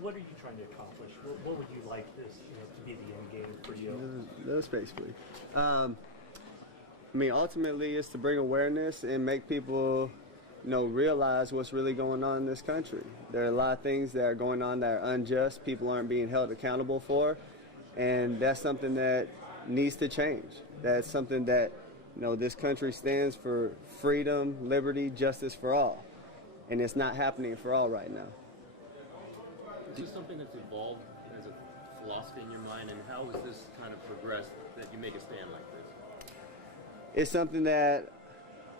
What are you trying to accomplish? What would you like this, to be the end game for you? That's basically. I mean, ultimately, it's to bring awareness and make people, realize what's really going on in this country. There are a lot of things that are going on that are unjust. People aren't being held accountable for, and that's something that needs to change. That's something that, this country stands for: freedom, liberty, justice for all, and it's not happening for all right now. Is this something that's evolved as a philosophy in your mind, and how has this kind of progressed that you make a stand like this? It's something that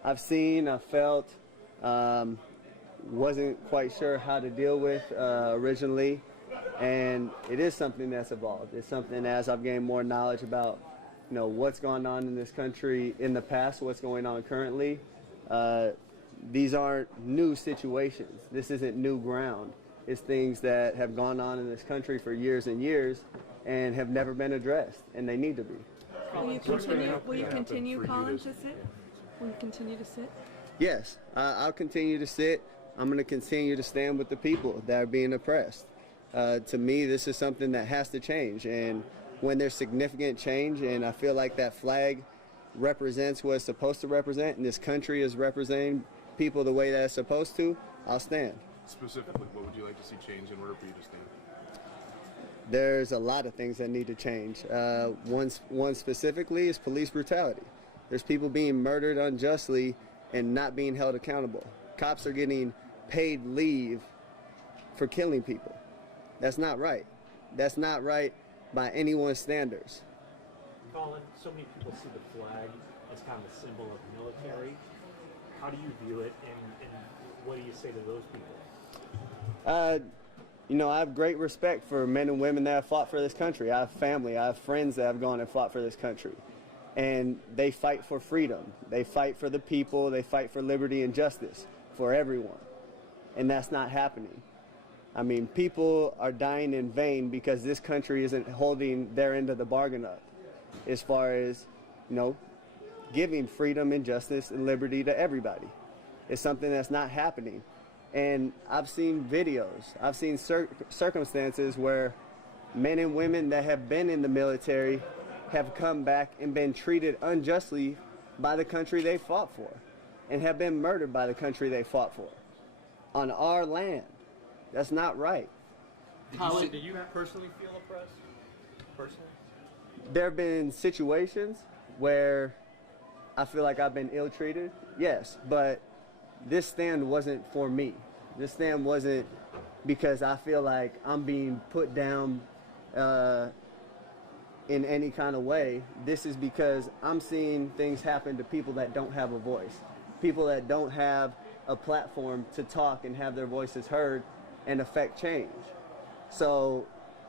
I've seen, I've felt, wasn't quite sure how to deal with originally, and it is something that's evolved. It's something, as I've gained more knowledge about, what's going on in this country in the past, what's going on currently. These aren't new situations. This isn't new ground. It's things that have gone on in this country for years and years and have never been addressed, and they need to be. Will you continue, Colin, to sit? Will you continue to sit? Yes, I'll continue to sit. I'm going to continue to stand with the people that are being oppressed. To me, this is something that has to change, and when there's significant change, and I feel like that flag represents what it's supposed to represent, and this country is representing people the way that it's supposed to, I'll stand. Specifically, what would you like to see change in order for you to stand? There's a lot of things that need to change. One specifically is police brutality. There's people being murdered unjustly and not being held accountable. Cops are getting paid leave for killing people. That's not right. That's not right by anyone's standards. Colin, so many people see the flag as kind of a symbol of military. How do you view it, and what do you say to those people? I have great respect for men and women that have fought for this country. I have family, I have friends that have gone and fought for this country. And they fight for freedom. They fight for the people. They fight for liberty and justice for everyone. And that's not happening. I mean, people are dying in vain because this country isn't holding their end of the bargain up as far as, giving freedom and justice and liberty to everybody. It's something that's not happening. And I've seen videos, I've seen circumstances where men and women that have been in the military have come back and been treated unjustly by the country they fought for and have been murdered by the country they fought for on our land. That's not right. Colin, do you personally feel oppressed? Personally? There have been situations where I feel like I've been ill-treated, yes, but this stand wasn't for me. This stand wasn't because I feel like I'm being put down in any kind of way. This is because I'm seeing things happen to people that don't have a voice, people that don't have a platform to talk and have their voices heard and affect change. So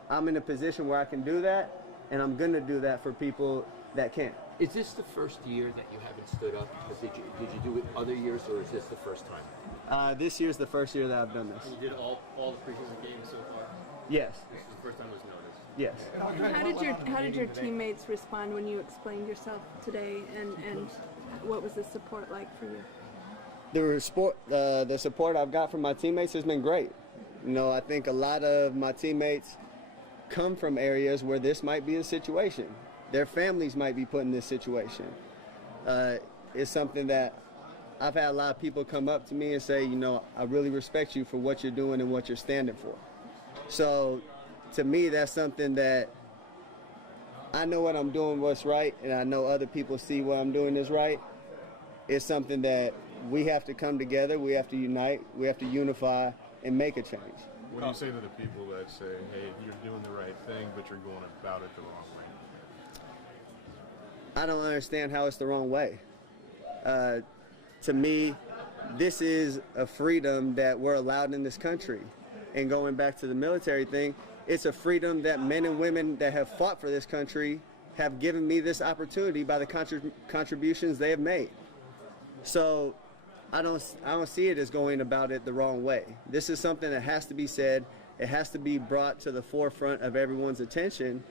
I'm in a position where I can do that, and I'm going to do that for people that can't. Is this the first year that you haven't stood up? Did you do it other years, or is this the first time? This year's the first year that I've done this. You did all the preseason games so far? Yes. This is the first time it was noticed? Yes. How did your teammates respond when you explained yourself today, and what was the support like for you? The support I've got from my teammates has been great. I think a lot of my teammates come from areas where this might be a situation. Their families might be put in this situation. It's something that I've had a lot of people come up to me and say, I really respect you for what you're doing and what you're standing for. So to me, that's something that I know what I'm doing what's right, and I know other people see what I'm doing is right. It's something that we have to come together, we have to unite, we have to unify and make a change. What do you say to the people that say, hey, you're doing the right thing, but you're going about it the wrong way? I don't understand how it's the wrong way. To me, this is a freedom that we're allowed in this country. And going back to the military thing, it's a freedom that men and women that have fought for this country have given me this opportunity by the contributions they have made. So I don't see it as going about it the wrong way. This is something that has to be said. It has to be brought to the forefront of everyone's attention.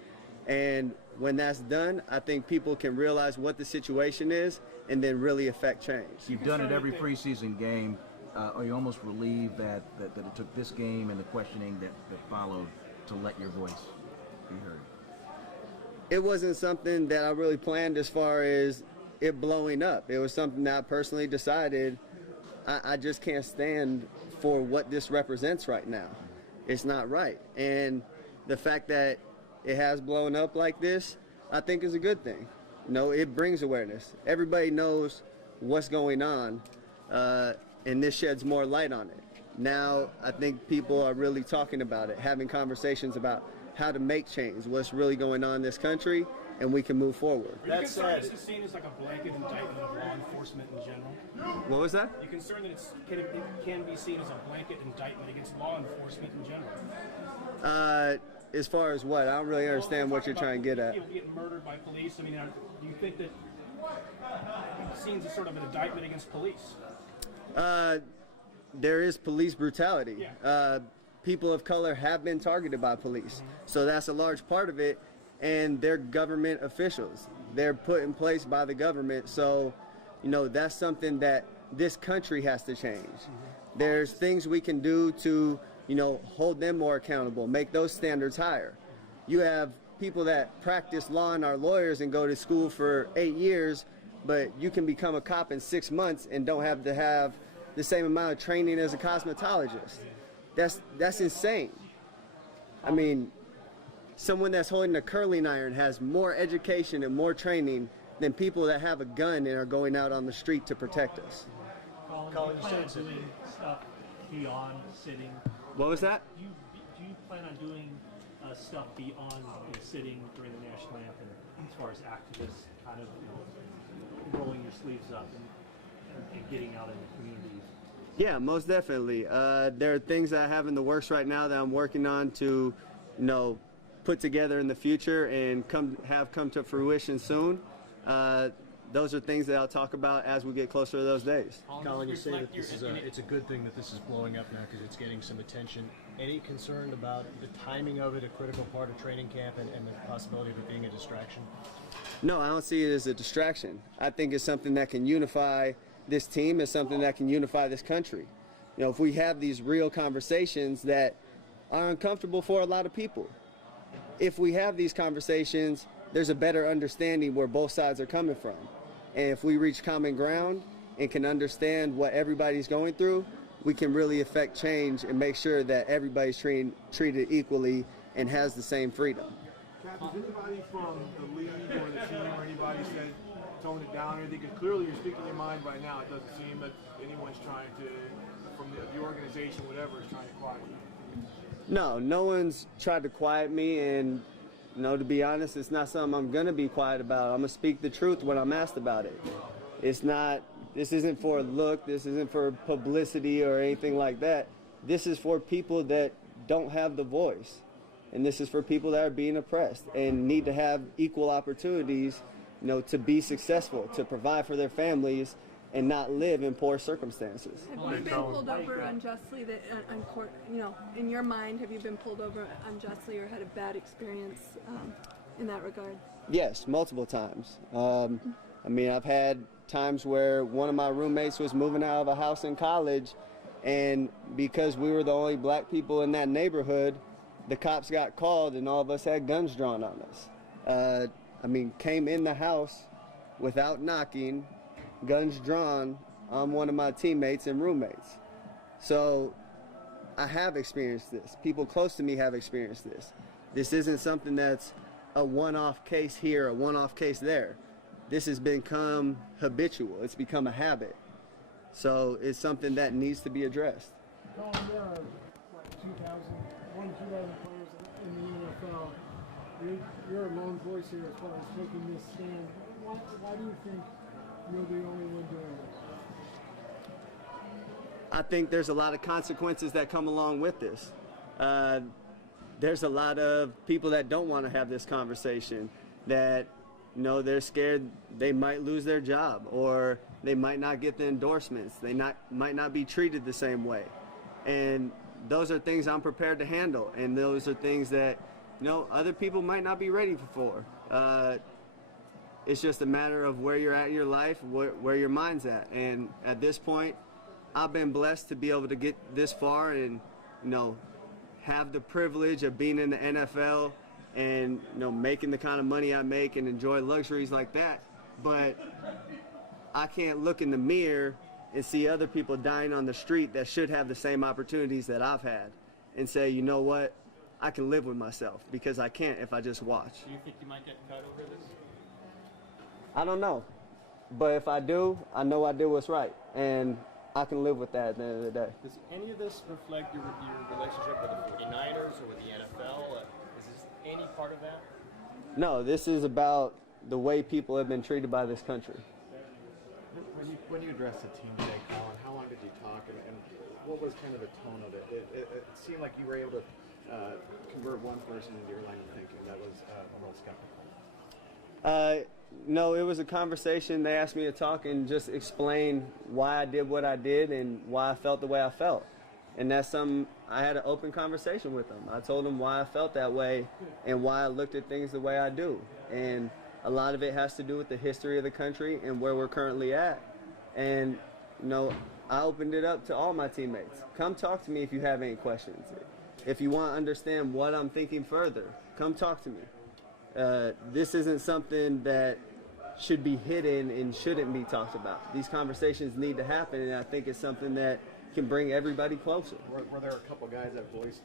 And when that's done, I think people can realize what the situation is and then really affect change. You've done it every preseason game. are you almost relieved that it took this game and the questioning that followed to let your voice be heard? It wasn't something that I really planned as far as it blowing up. It was something that I personally decided I just can't stand for what this represents right now. It's not right. And the fact that it has blown up like this, I think is a good thing. You know, it brings awareness. Everybody knows what's going on, and this sheds more light on it. Now, I think people are really talking about it, having conversations about how to make change, what's really going on in this country, and we can move forward. That said, this is seen as like a blanket indictment of law enforcement in general. What was that? You're concerned that it can be seen as a blanket indictment against law enforcement in general. As far as what? I don't really understand what you're trying to get at. People getting murdered by police. I mean, do you think that it's seen as sort of an indictment against police? There is police brutality. Yeah. People of color have been targeted by police. So that's a large part of it. And they're government officials. They're put in place by the government. So, you know, that's something that this country has to change. There's things we can do to, you know, hold them more accountable, make those standards higher. You have people that practice law and are lawyers and go to school for 8 years, but you can become a cop in 6 months and don't have to have the same amount of training as a cosmetologist. That's insane. I mean, someone that's holding a curling iron has more education and more training than people that have a gun and are going out on the street to protect us. Colin, you plan on doing stuff beyond sitting? What was that? Do you plan on doing stuff beyond sitting during the national anthem, as far as activists kind of, you know, rolling your sleeves up and getting out in the community? Yeah, most definitely. There are things that I have in the works right now that I'm working on to, you know, put together in the future and come to fruition soon. Those are things that I'll talk about as we get closer to those days. Colin, you say that this is it's a good thing that this is blowing up now because it's getting some attention. Any concern about the timing of it, a critical part of training camp, and the possibility of it being a distraction? No, I don't see it as a distraction. I think it's something that can unify this team. It's something that can unify this country. You know, if we have these real conversations that are uncomfortable for a lot of people, if we have these conversations, there's a better understanding where both sides are coming from. And if we reach common ground and can understand what everybody's going through, we can really affect change and make sure that everybody's treated equally and has the same freedom. Cap, has anybody from the league or the team or anybody said tone it down or anything? Because clearly you're speaking your mind right now. It doesn't seem that anyone's trying to, from the organization, whatever, is trying to quiet you. No one's tried to quiet me, and you know, to be honest, it's not something I'm gonna be quiet about. I'm gonna speak the truth when I'm asked about it. This isn't for a look, this isn't for publicity or anything like that. This is for people that don't have the voice. And this is for people that are being oppressed and need to have equal opportunities, you know, to be successful, to provide for their families and not live in poor circumstances. Have you been pulled over unjustly on court? You know, in your mind, have you been pulled over unjustly or had a bad experience in that regard? Yes, multiple times. I mean, I've had times where one of my roommates was moving out of a house in college, and because we were the only black people in that neighborhood, the cops got called and all of us had guns drawn on us. I mean, came in the house without knocking, guns drawn on one of my teammates and roommates. So I have experienced this. People close to me have experienced this. This isn't something that's a one-off case here, a one-off case there. This has become habitual. It's become a habit. So it's something that needs to be addressed. Colin, there are like 2,000 players in the NFL. You're a lone voice here as far as taking this stand. Why do you think you're the only one doing this? I think there's a lot of consequences that come along with this. There's a lot of people that don't want to have this conversation, that, you know, they're scared they might lose their job or they might not get the endorsements. They might not be treated the same way. And those are things I'm prepared to handle. And those are things that, you know, other people might not be ready for. It's just a matter of where you're at in your life, where your mind's at. And at this point, I've been blessed to be able to get this far and, have the privilege of being in the NFL and, making the kind of money I make and enjoy luxuries like that. But I can't look in the mirror and see other people dying on the street that should have the same opportunities that I've had and say, you know what, I can live with myself, because I can't if I just watch. Do you think you might get cut over this? I don't know. But if I do, I know I did what's right. And I can live with that at the end of the day. Does any of this reflect your relationship with the 49ers or with the NFL? Is this any part of that? No, this is about the way people have been treated by this country. When you addressed the team today, Colin, how long did you talk, and what was kind of the tone of it? It seemed like you were able to convert one person into your line of thinking that was a little skeptical. No, it was a conversation. They asked me to talk and just explain why I did what I did and why I felt the way I felt. And that's something, I had an open conversation with them. I told them why I felt that way and why I looked at things the way I do. And a lot of it has to do with the history of the country and where we're currently at. And, I opened it up to all my teammates. Come talk to me if you have any questions. If you want to understand what I'm thinking further, come talk to me. This isn't something that should be hidden and shouldn't be talked about. These conversations need to happen, and I think it's something that can bring everybody closer. Were there a couple guys that voiced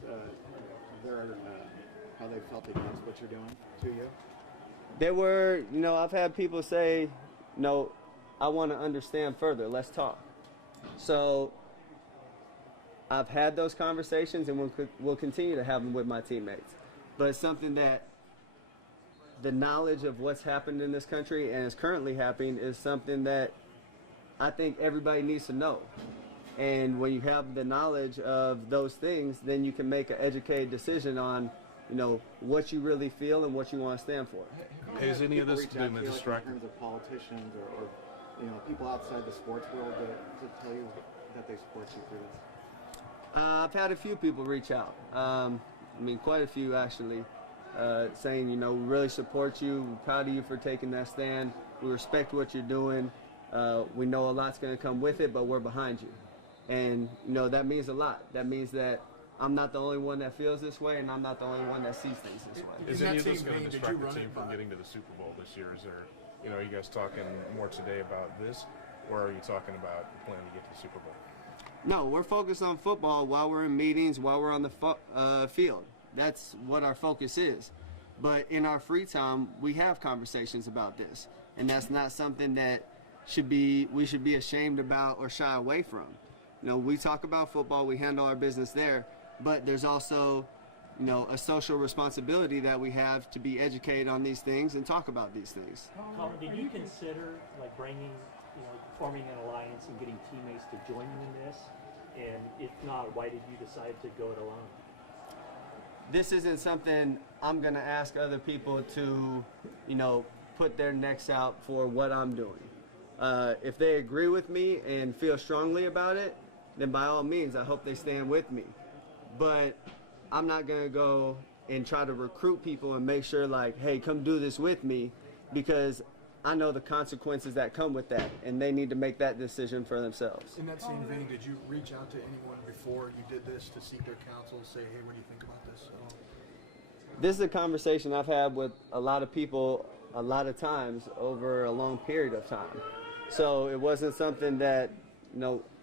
how they felt against what you're doing to you? There were, I've had people say, no, I want to understand further. Let's talk. So I've had those conversations, and we'll continue to have them with my teammates. But it's something that the knowledge of what's happened in this country and is currently happening is something that I think everybody needs to know. And when you have the knowledge of those things, then you can make an educated decision on, what you really feel and what you want to stand for. Is any of this been a distraction? In terms of politicians or people outside the sports world to tell you that they support you through this? I've had a few people reach out. Quite a few actually, saying, we really support you. We're proud of you for taking that stand. We respect what you're doing. We know a lot's going to come with it, but we're behind you. And, that means a lot. That means that I'm not the only one that feels this way, and I'm not the only one that sees things this way. Is any of this going to distract the team from getting to the Super Bowl this year? Is there, are you guys talking more today about this, or are you talking about the plan to get to the Super Bowl? No, we're focused on football while we're in meetings, while we're on the field. That's what our focus is. But in our free time, we have conversations about this, and that's not something that we should be ashamed about or shy away from. We talk about football, we handle our business there, but there's also, a social responsibility that we have to be educated on these things and talk about these things. Colin, did you consider bringing, forming an alliance and getting teammates to join you in this? And if not, why did you decide to go it alone? This isn't something I'm going to ask other people to, put their necks out for what I'm doing. If they agree with me and feel strongly about it, then by all means, I hope they stand with me. But I'm not going to go and try to recruit people and make sure hey, come do this with me, because I know the consequences that come with that, and they need to make that decision for themselves. In that same vein, did you reach out to anyone before you did this to seek their counsel, say, hey, what do you think about this? This is a conversation I've had with a lot of people a lot of times over a long period of time. So it wasn't something that,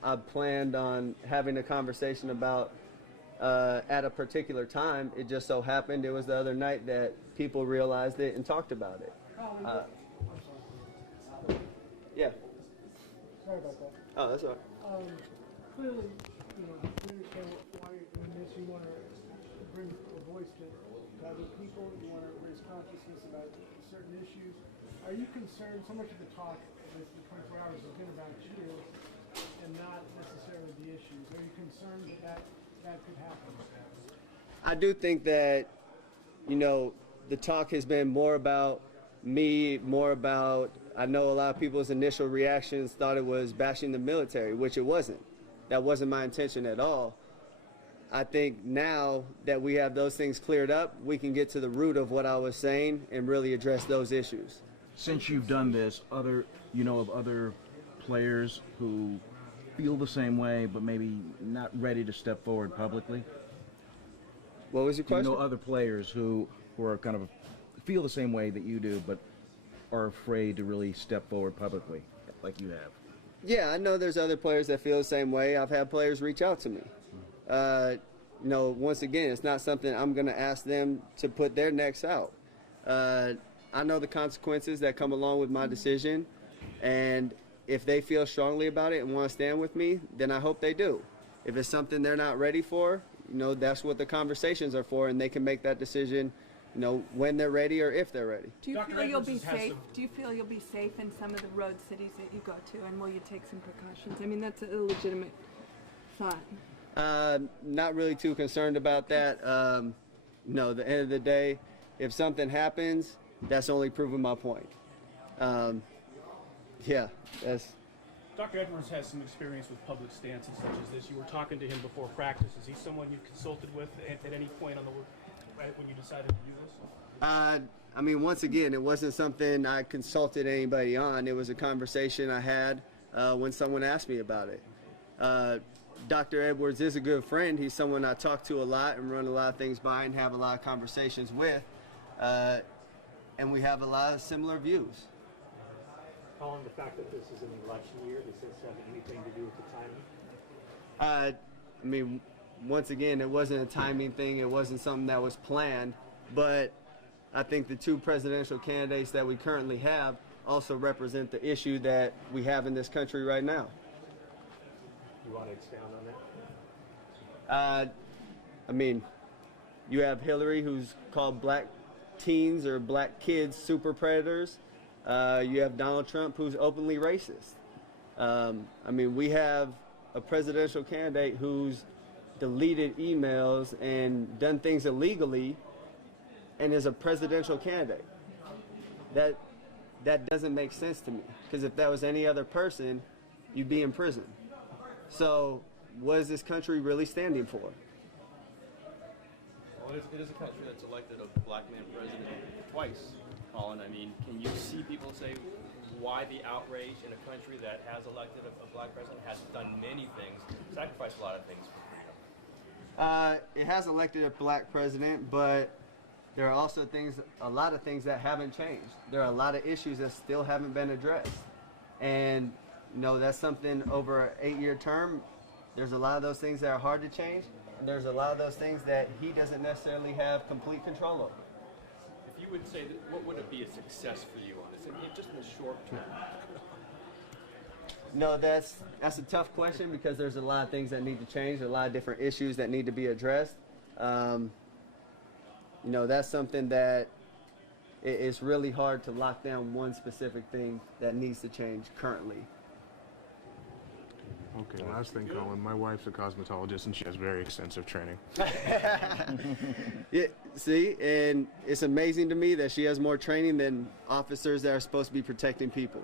I planned on having a conversation about at a particular time. It just so happened it was the other night that people realized it and talked about it. Yeah. Sorry about that. Oh, that's all right. Clearly, we understand why you're doing this. You want to bring a voice to other people. You want to raise consciousness about certain issues. Are you concerned? So much of the talk with the 24 hours has been about you and not necessarily the issues. Are you concerned that could happen? I do think that, the talk has been more about me, more about, I know a lot of people's initial reactions thought it was bashing the military, which it wasn't. That wasn't my intention at all. I think now that we have those things cleared up, we can get to the root of what I was saying and really address those issues. Since you've done this, of other players who feel the same way, but maybe not ready to step forward publicly? What was your Do you question? know other players who are kind of feel the same way that you do, but are afraid to really step forward publicly, like you have? Yeah, I know there's other players that feel the same way. I've had players reach out to me. You know, once again, it's not something I'm going to ask them to put their necks out. I know the consequences that come along with my decision, and if they feel strongly about it and want to stand with me, then I hope they do. If it's something they're not ready for, you know, that's what the conversations are for, and they can make that decision, you know, when they're ready or if they're ready. Do you Dr. feel you'll Edwards be has safe? some- Do you feel you'll be safe in some of the road cities that you go to, and will you take some precautions? I mean, that's a legitimate thought. Not really too concerned about that. No, at the end of the day, if something happens, that's only proving my point. Yeah, that's. Dr. Edwards has some experience with public stances such as this. You were talking to him before practice. Is he someone you consulted with at any point on the right when you decided to do this? I mean, once again, it wasn't something I consulted anybody on. It was a conversation I had when someone asked me about it. Dr. Edwards is a good friend. He's someone I talk to a lot and run a lot of things by and have a lot of conversations with. And we have a lot of similar views. Colin, the fact that this is an election year, does this have anything to do with the timing? I mean, once again, it wasn't a timing thing. It wasn't something that was planned. But I think the two presidential candidates that we currently have also represent the issue that we have in this country right now. You want to expound on that? I mean, you have Hillary, who's called black teens or black kids super predators. You have Donald Trump, who's openly racist. I mean, we have a presidential candidate who's deleted emails and done things illegally and is a presidential candidate. That doesn't make sense to me, because if that was any other person, you'd be in prison. So what is this country really standing for? Well, it is a country that's elected a black man president twice, Colin. I mean, can you see people say why the outrage in a country that has elected a black president, has done many things, sacrificed a lot of things for freedom? It has elected a black president, but there are also a lot of things that haven't changed. There are a lot of issues that still haven't been addressed. And that's something over an 8-year term. There's a lot of those things that are hard to change. And there's a lot of those things that he doesn't necessarily have complete control over. If you would say that, what would it be a success for you on this? I mean, just in the short term. No, that's a tough question, because there's a lot of things that need to change, a lot of different issues that need to be addressed. That's something that it's really hard to lock down one specific thing that needs to change currently. Okay, last thing, Colin. My wife's a cosmetologist, and she has very extensive training. Yeah, see, and it's amazing to me that she has more training than officers that are supposed to be protecting people.